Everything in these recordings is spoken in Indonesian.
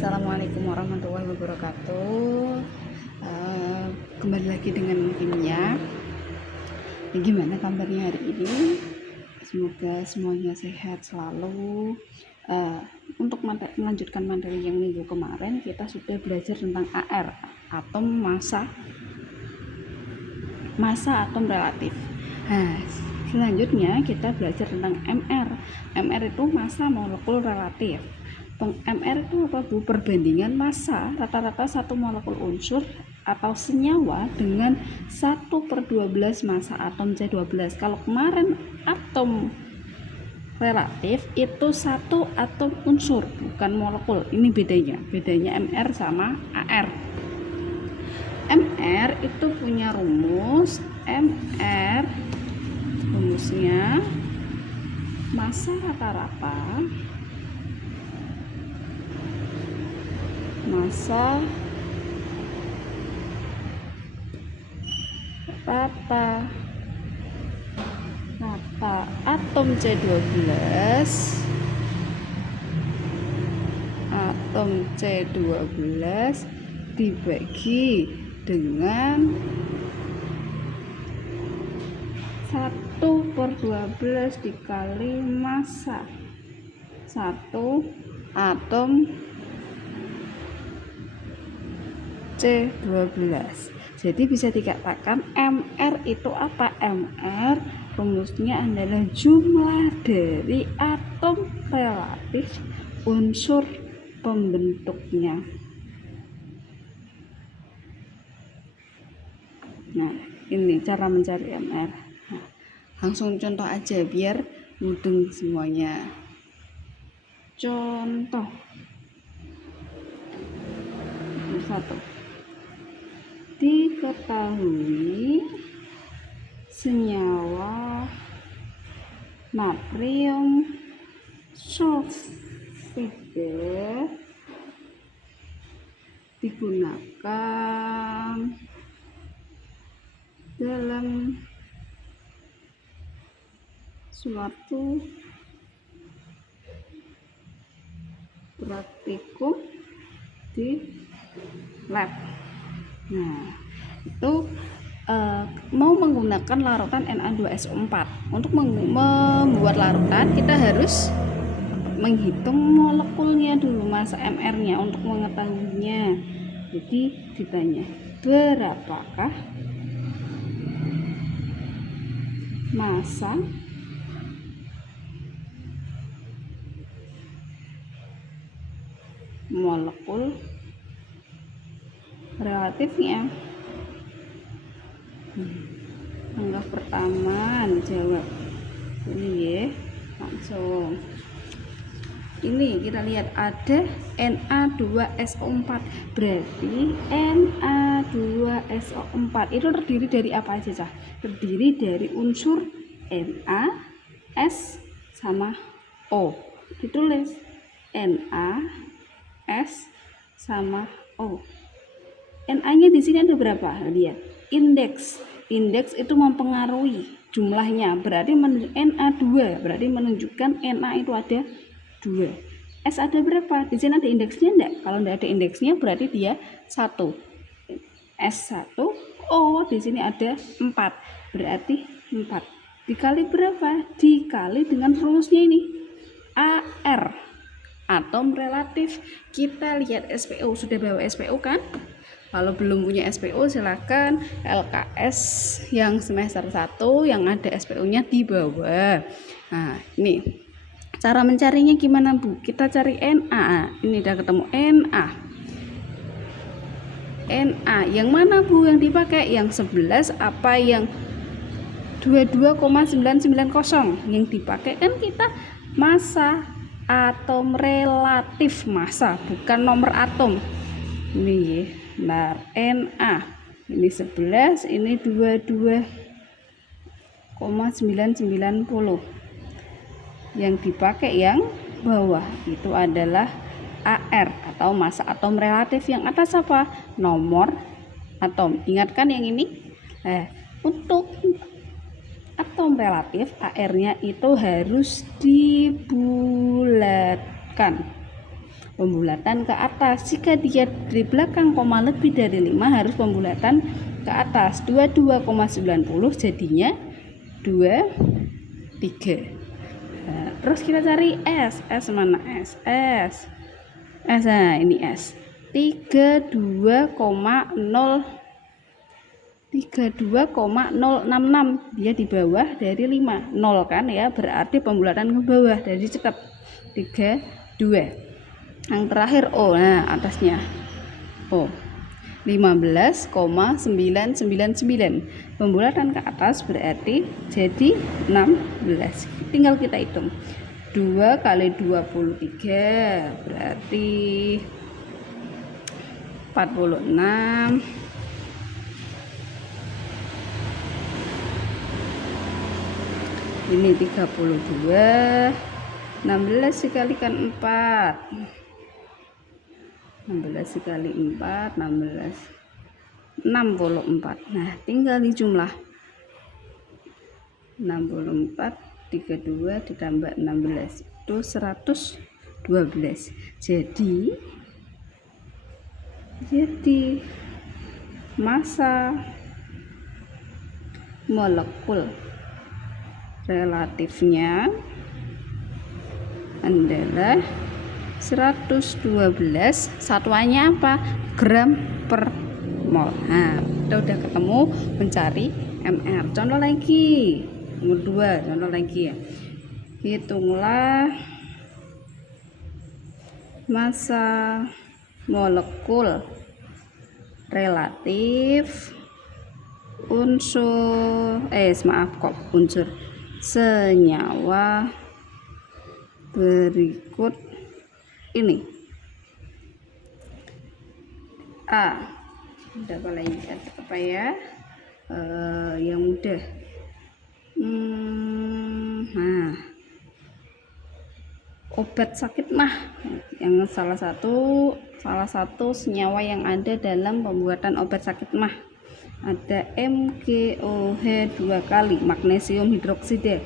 Assalamualaikum warahmatullahi wabarakatuh. Kembali lagi dengan kimia. Gimana kabarnya hari ini? Semoga semuanya sehat selalu. Untuk melanjutkan materi yang minggu kemarin, kita sudah belajar tentang AR, atom massa atom relatif. Selanjutnya kita belajar tentang MR. MR itu massa molekul relatif. MR itu apa, Bu? Perbandingan massa rata-rata satu molekul unsur atau senyawa dengan 1/12 massa atom C12. Kalau kemarin atom relatif itu satu atom unsur, bukan molekul. Ini bedanya MR sama AR. MR itu punya rumus. MR rumusnya massa rata-rata atom C12 dibagi dengan 1/12 dikali massa satu atom C12. Jadi bisa dikatakan MR itu apa? MR rumusnya adalah jumlah dari atom relatif unsur pembentuknya. Nah, ini cara mencari MR. Nah, langsung contoh aja biar mudeng semuanya. Contoh 1. Diketahui senyawa natrium sulfida digunakan dalam suatu praktikum di lab. Nah, itu mau menggunakan larutan Na2SO4. Untuk membuat larutan kita harus menghitung molekulnya dulu, massa MR-nya untuk mengetahuinya. Jadi ditanya, berapakah massa molekul relatifnya? Langkah pertama dijawab ini ya, langsung ini kita lihat ada Na2SO4, berarti Na2SO4 itu terdiri dari apa aja, Cah? Terdiri dari unsur Na, S sama O. Ditulis Na, S sama O. Na-nya di sini ada berapa? Lihat, indeks itu mempengaruhi jumlahnya, berarti Na2, berarti menunjukkan Na itu ada 2. S ada berapa? Di sini ada indeksnya enggak? Kalau enggak ada indeksnya berarti dia 1. S1, O di sini ada 4, berarti 4. Dikali berapa? Dikali dengan rumusnya ini, AR, atom relatif. Kita lihat SPO, sudah bawa SPO kan? Kalau belum punya SPO silakan LKS yang semester 1 yang ada SPO-nya di bawah. Nah, ini cara mencarinya gimana, Bu? Kita cari Na. Ini udah ketemu Na. Na yang mana, Bu, yang dipakai? Yang 11 apa yang 22,990? Yang dipakai kan kita massa atom relatif, massa bukan nomor atom. Ini ya, benar, Na ini 11, ini 22,990. Yang dipakai yang bawah itu adalah AR atau massa atom relatif. Yang atas apa? Nomor atom. Ingatkan yang ini. Untuk atom relatif AR-nya itu harus dibulatkan. Pembulatan ke atas, jika dia di belakang koma lebih dari 5 harus pembulatan ke atas. 22,90 jadinya 23. Nah, terus kita cari S. S mana S? S. Nah ini S. 32,066, dia di bawah dari 5, 0 kan ya, berarti pembulatan ke bawah dari cepat 32. Yang terakhir O, nah atasnya O 15,999, pembulatan ke atas berarti jadi 16. Tinggal kita hitung 2 kali 23 berarti 46. Ini 32. 16 dikalikan 4. 16 dikali 4, 16. 64. Nah, tinggal dijumlah. 64, 32 ditambah 16 itu 112. Jadi massa molekul relatifnya adalah 112, satuannya apa? Gram per mol. Nah, kita udah ketemu mencari mR. Contoh lagi, nomor 2, contoh lagi ya. Hitunglah massa molekul relatif unsur unsur senyawa berikut ini. A. Udah lagi apa ya? Yang mudah. Nah, obat sakit mah yang salah satu senyawa yang ada dalam pembuatan obat sakit mah ada MgOH 2 kali, magnesium hidroksida,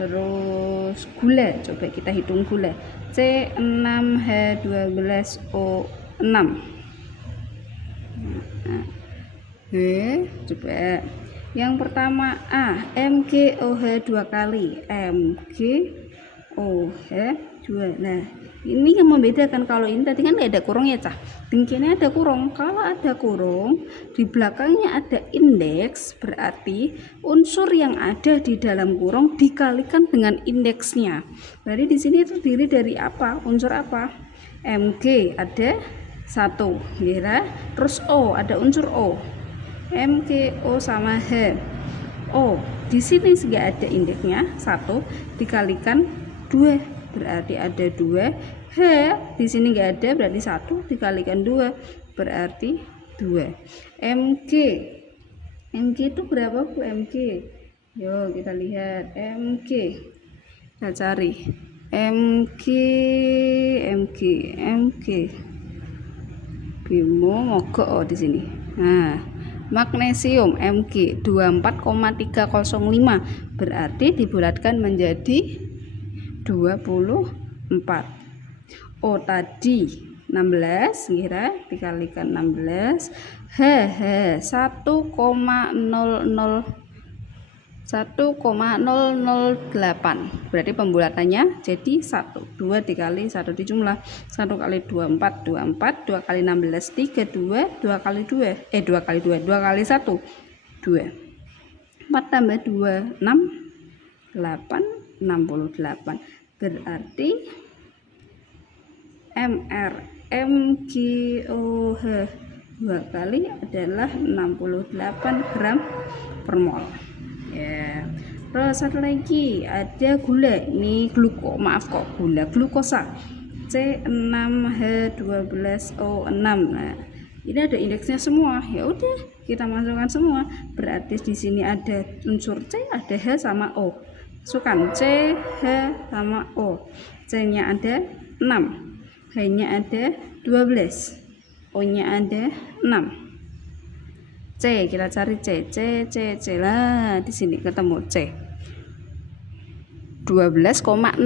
terus gula. Coba kita hitung gula, C6H12O6. Coba yang pertama A, MgOH 2 kali, MgOH 2. Nah, ini yang membedakan, kalau ini tadi kan nggak ada kurung ya cah, dengkinya ada kurung. Kalau ada kurung di belakangnya ada indeks, berarti unsur yang ada di dalam kurung dikalikan dengan indeksnya. Berarti di sini terdiri dari apa? Unsur apa? Mg ada 1, ya. Terus O, ada unsur O. MgO sama H. O di sini nggak ada indeksnya, 1 dikalikan 2 berarti ada 2. H di sini nggak ada, berarti 1 dikalikan 2 berarti 2. Mg itu berapa Bu? Mg, yuk kita lihat Mg, kita cari Mg Bimo mogok di sini. Nah, magnesium Mg 24,305 berarti dibulatkan menjadi 24. O tadi 16, kira dikalikan 16. H 1,008 berarti pembulatannya jadi 1. 2 dikali 1 dijumlah, 1 kali 24 24, 2 kali 16 32, 2 kali 2 2 kali 2 2 kali 1 2, 4 tambah 2 6 8 68 berarti MR MgOH 2 kali adalah 68 gram per mol ya. Terus satu lagi ada gula, ini glukosa C6H12O6. Nah, ini ada indeksnya semua. Ya udah, kita masukkan semua. Berarti di sini ada unsur C, ada H sama O. Masukkan C, H sama O. C-nya ada 6, H-nya ada 12, O-nya ada 6. C, kita cari C lah, di sini ketemu C 12,011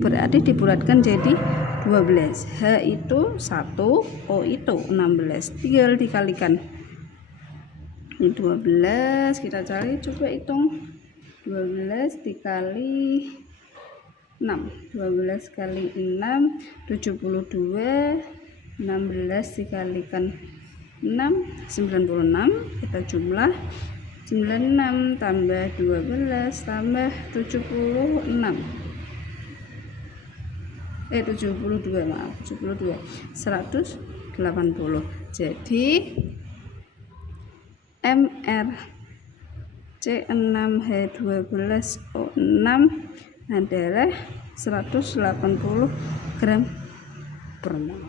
berarti dibulatkan jadi 12. H itu 1, O itu 16. Tinggal dikalikan. Ini 12, kita cari, coba hitung. 12 dikali 6. 12 kali 6 72. 16 dikalikan 6 96. Kita jumlah 96 tambah 12 tambah 76. 72, maaf, 72. 180. Jadi MR C6H12O6 adalah 180 gram per mol.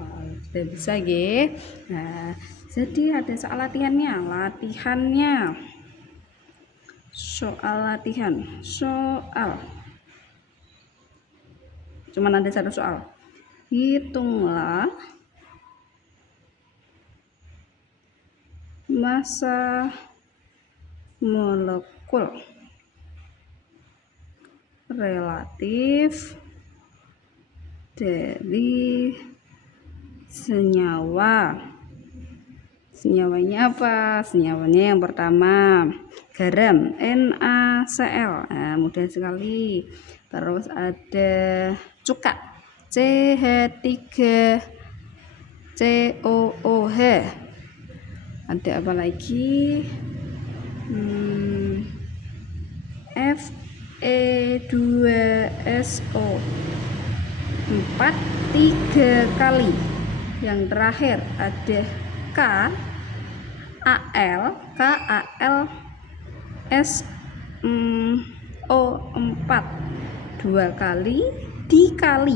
Sudah bisa ya. Nah, jadi ada soal latihannya. Soal cuman ada satu soal. Hitunglah massa molekul relatif dari senyawa. Senyawanya apa? Senyawanya yang pertama garam, NaCl. Nah, mudah sekali. Terus ada cuka, CH3COOH. Ada apa lagi? Fe2SO 4 3 kali. Yang terakhir ada KALSO4 2 kali dikali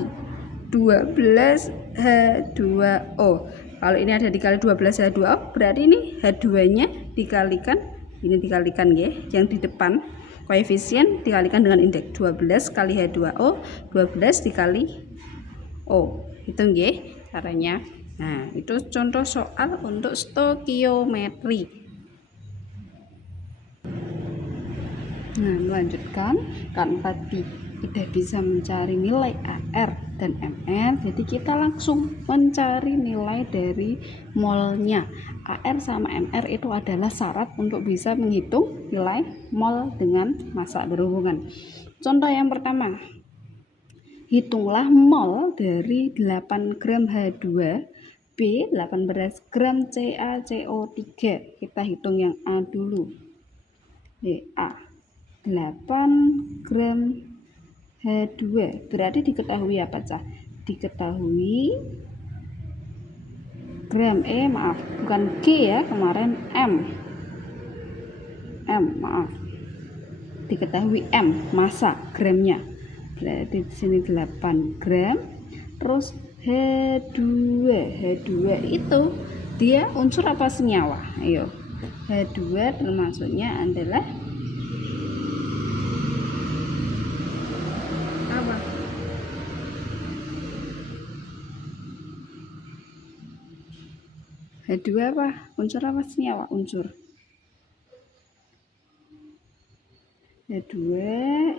12H2O. Kalau ini ada dikali 12H2O, berarti ini H2-nya dikalikan, ini dikalikan ya, yang di depan koefisien dikalikan dengan indeks 12 kali H2O, 12 dikali O. Hitung ya caranya. Nah, itu contoh soal untuk stokiometri. Nah, melanjutkan, kan tadi kita bisa mencari nilai AR dan MR, jadi kita langsung mencari nilai dari molnya. AR sama MR itu adalah syarat untuk bisa menghitung nilai mol dengan massa berhubungan. Contoh yang pertama, hitunglah mol dari 8 gram H2B 18 gram CaCO3. Kita hitung yang A dulu. A 8 gram H2 berarti diketahui apa, Cah? Diketahui gram, maaf, bukan G ya, kemarin M, maaf. Diketahui M, massa gramnya. Berarti di sini 8 gram. Terus H2 itu dia unsur apa senyawa? Ayo. H2 termasuknya adalah apa? H2 apa? Unsur apa senyawa? Unsur. H2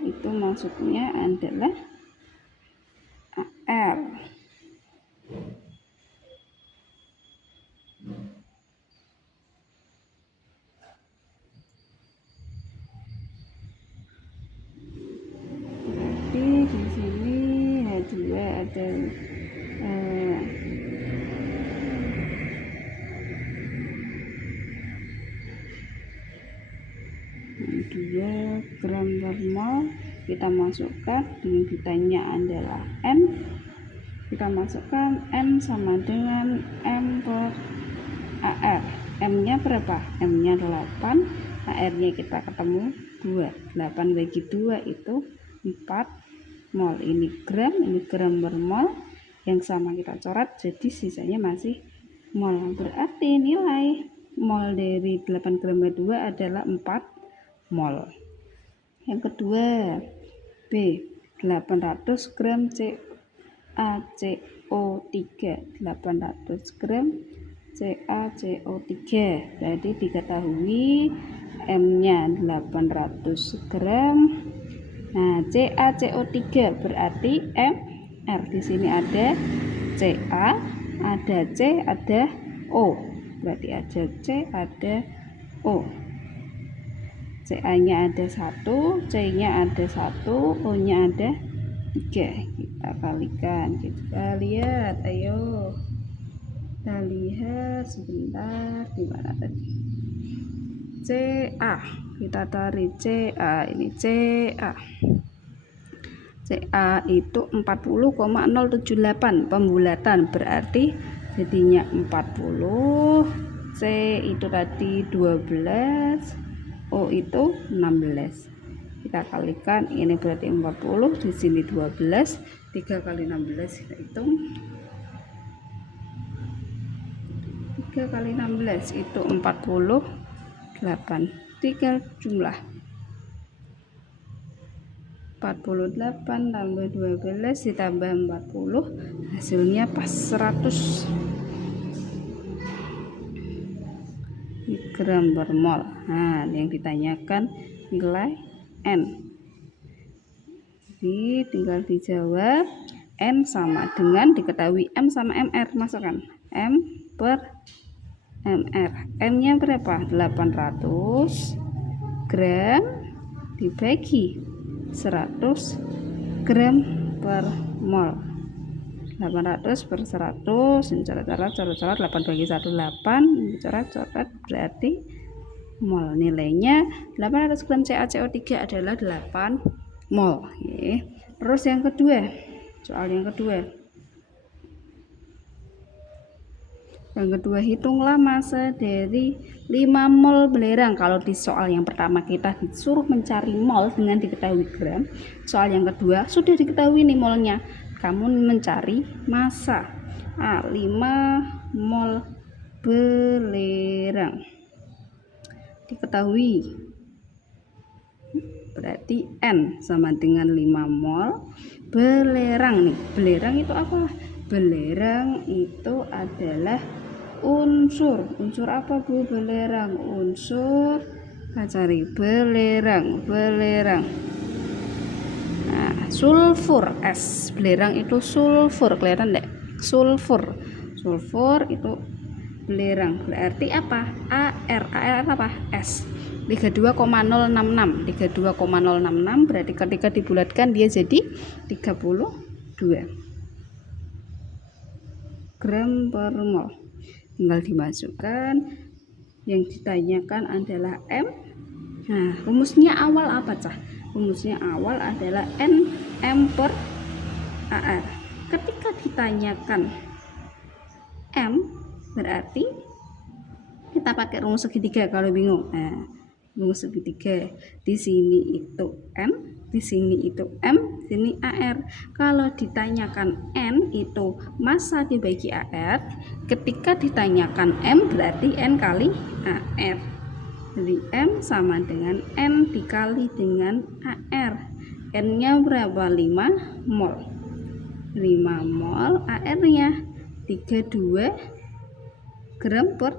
itu maksudnya adalah AR. Berarti di sini H2 ada 2 gram per mol. Kita masukkan, dengan ditanya adalah N, kita masukkan N sama dengan M per AR. M nya berapa? M nya 8, AR nya kita ketemu 2. 8 bagi 2 itu 4 mol. Ini gram per mol, yang sama kita coret, jadi sisanya masih mol. Berarti nilai mol dari 8 gram H2 adalah 4 mol. Yang kedua, B 800 gram CaCO3. 800 gram CaCO3 berarti diketahui M nya 800 gram. Nah, CaCO3 berarti R. Di sini ada CA, ada C, ada O. Berarti ada C, ada O. CA-nya ada 1, C-nya ada 1, O-nya ada 3. Kita kalikan, kita lihat, ayo kita lihat sebentar, di mana tadi CA, kita tarik CA, ini CA itu 40,078 pembulatan, berarti jadinya 40, C itu tadi 12, O itu 16. Kita kalikan, ini berarti 40, di sini 12, 3 kali 16 kita hitung. 3 kali 16 itu 48. Tinggal jumlah 48 tambah 12 ditambah 40, hasilnya pas 100 gram per mol. Nah, yang ditanyakan nilai N. Jadi tinggal dijawab. N sama dengan diketahui M sama MR, masukkan M per MR. M-nya berapa? 800 gram dibagi 100 gram per mol. 800 per 100, ini coret-coret 8 bagi 1 8, ini coret-coret berarti mol. Nilainya 800 gram CaCO3 adalah 8 mol. Oke. Terus yang kedua, soal yang kedua. Yang kedua, hitunglah massa dari 5 mol belerang. Kalau di soal yang pertama kita disuruh mencari mol dengan diketahui gram. Soal yang kedua sudah diketahui nih molnya. Kamu mencari massa. 5 mol belerang. Diketahui. Berarti N sama dengan 5 mol belerang nih. Belerang itu apa? Belerang itu adalah unsur apa Bu? Belerang unsur. Kita cari belerang. Nah, sulfur S. Belerang itu sulfur, kelihatan enggak? Sulfur itu belerang. Berarti apa? AR apa? S. 32,066 berarti ketika dibulatkan dia jadi 32 gram per mol. Tinggal dimasukkan. Yang ditanyakan adalah M. Nah, rumusnya awal apa cah? Rumusnya awal adalah M per AR. Ketika ditanyakan M, berarti kita pakai rumus segitiga kalau bingung. Nah, rumus segitiga, di sini itu M, di sini itu M, di sini AR. Kalau ditanyakan N itu massa dibagi AR, ketika ditanyakan M berarti N kali AR. Jadi M sama dengan N dikali dengan AR. N-nya berapa? 5 mol. 5 mol, AR-nya 32 gram per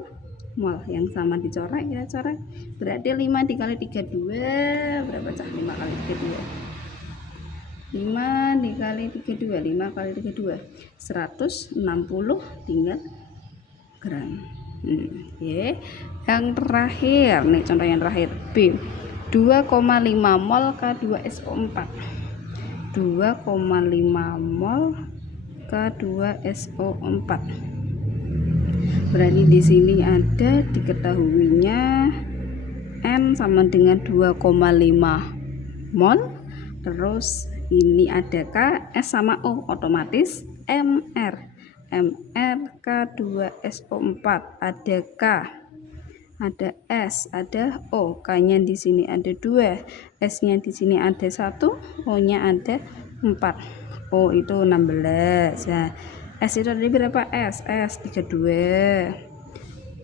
mol. Yang sama dicoret, ya coret. Berarti 5 dikali 32 berapa cah? 5 kali 32. 5 dikali 32, 5 kali 32 160, tinggal gram. Oke. Yang terakhir nih, contoh yang terakhir B. 2,5 mol K2SO4. 2,5 mol K2SO4. Berarti di sini ada diketahuinya N sama dengan 2,5 mol. Terus ini ada K, S sama O, otomatis MR. MR K2SO4, ada K, ada S, ada O. K-nya di sini ada 2, S-nya di sini ada 1, O-nya ada 4. O itu 16. Nah, S itu tadi berapa? S 32.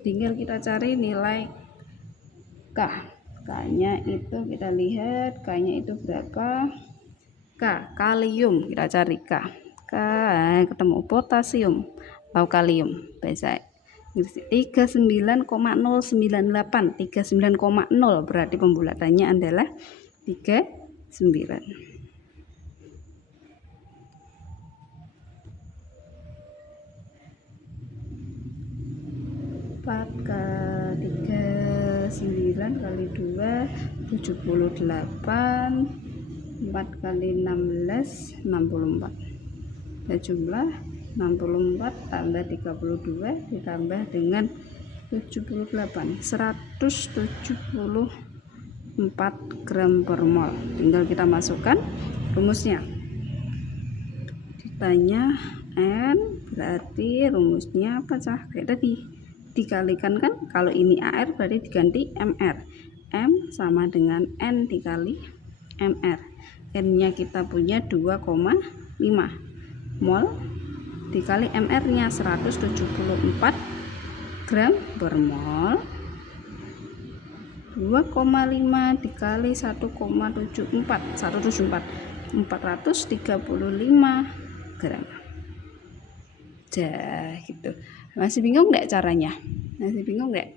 Tinggal kita cari nilai K. K-nya itu kita lihat, K-nya itu berapa? K, kalium, kita cari K. Ketemu potasium atau kalium, bahasa 39,098, 39,0 berarti pembulatannya adalah 39. 4 kali 3 9 kali 2 78, 4 kali 16 64. Ya, jumlah 64 tambah 32 ditambah dengan 78 174 gram per mol. Tinggal kita masukkan rumusnya. Ditanya N berarti rumusnya apa cah? Kayak tadi dikalikan kan, kalau ini AR berarti diganti MR. M sama dengan N dikali MR. N nya kita punya 2,5 mol dikali MR nya 174 gram per mol. 2,5 dikali 1,74 435 gram. Gitu. Masih bingung nggak caranya? Masih bingung nggak?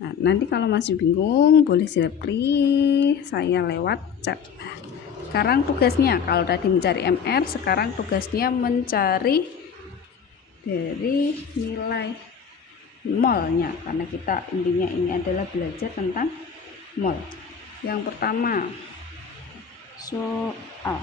Nah, nanti kalau masih bingung boleh japri saya lewat chat. Sekarang tugasnya, kalau tadi mencari MR, sekarang tugasnya mencari dari nilai molnya, karena kita intinya ini adalah belajar tentang mol. Yang pertama, soal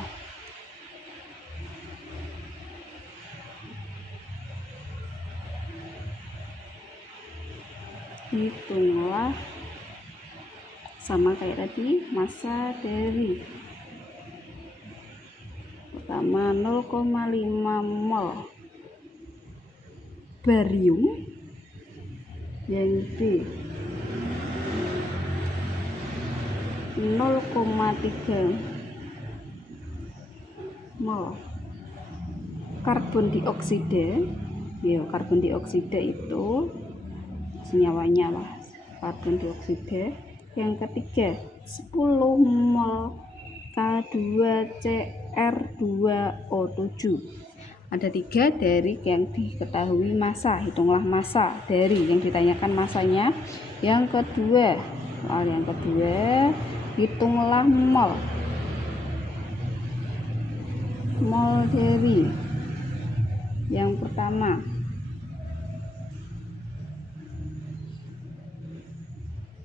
hitunglah, sama kayak tadi, massa dari pertama 0,5 mol barium, yang B 0,3 mol karbon dioksida. Ya, karbon dioksida itu senyawanya lah, karbon dioksida. Yang ketiga 10 mol K2CR2O7. Ada 3 dari yang diketahui massa. Hitunglah massa dari yang ditanyakan massanya. Yang kedua, hitunglah mol dari yang pertama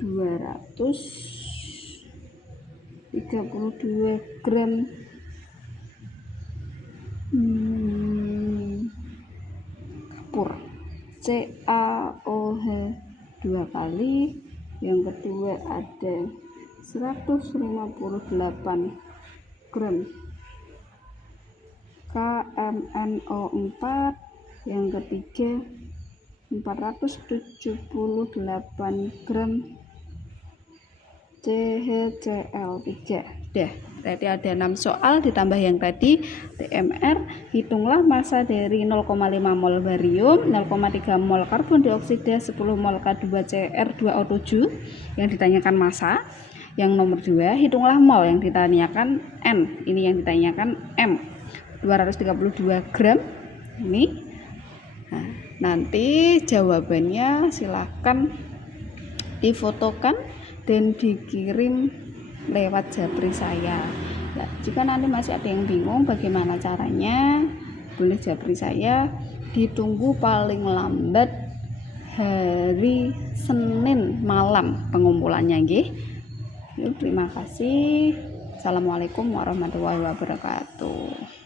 232 gram kapur CaOH 2 kali. Yang kedua ada 158 gram KMNO4. Yang ketiga 478 gram CHCl3. Berarti ada 6 soal ditambah yang tadi TMR. Hitunglah massa dari 0,5 mol barium, 0,3 mol karbon dioksida, 10 mol K2CR2O7 yang ditanyakan massa. Yang nomor 2, hitunglah mol yang ditanyakan N. Ini yang ditanyakan M, 232 gram ini. Nah, nanti jawabannya silahkan difotokan dan dikirim lewat japri saya. Nah, jika nanti masih ada yang bingung bagaimana caranya, boleh japri saya. Ditunggu paling lambat hari Senin malam pengumpulannya nggih. Terima kasih. Assalamualaikum warahmatullahi wabarakatuh.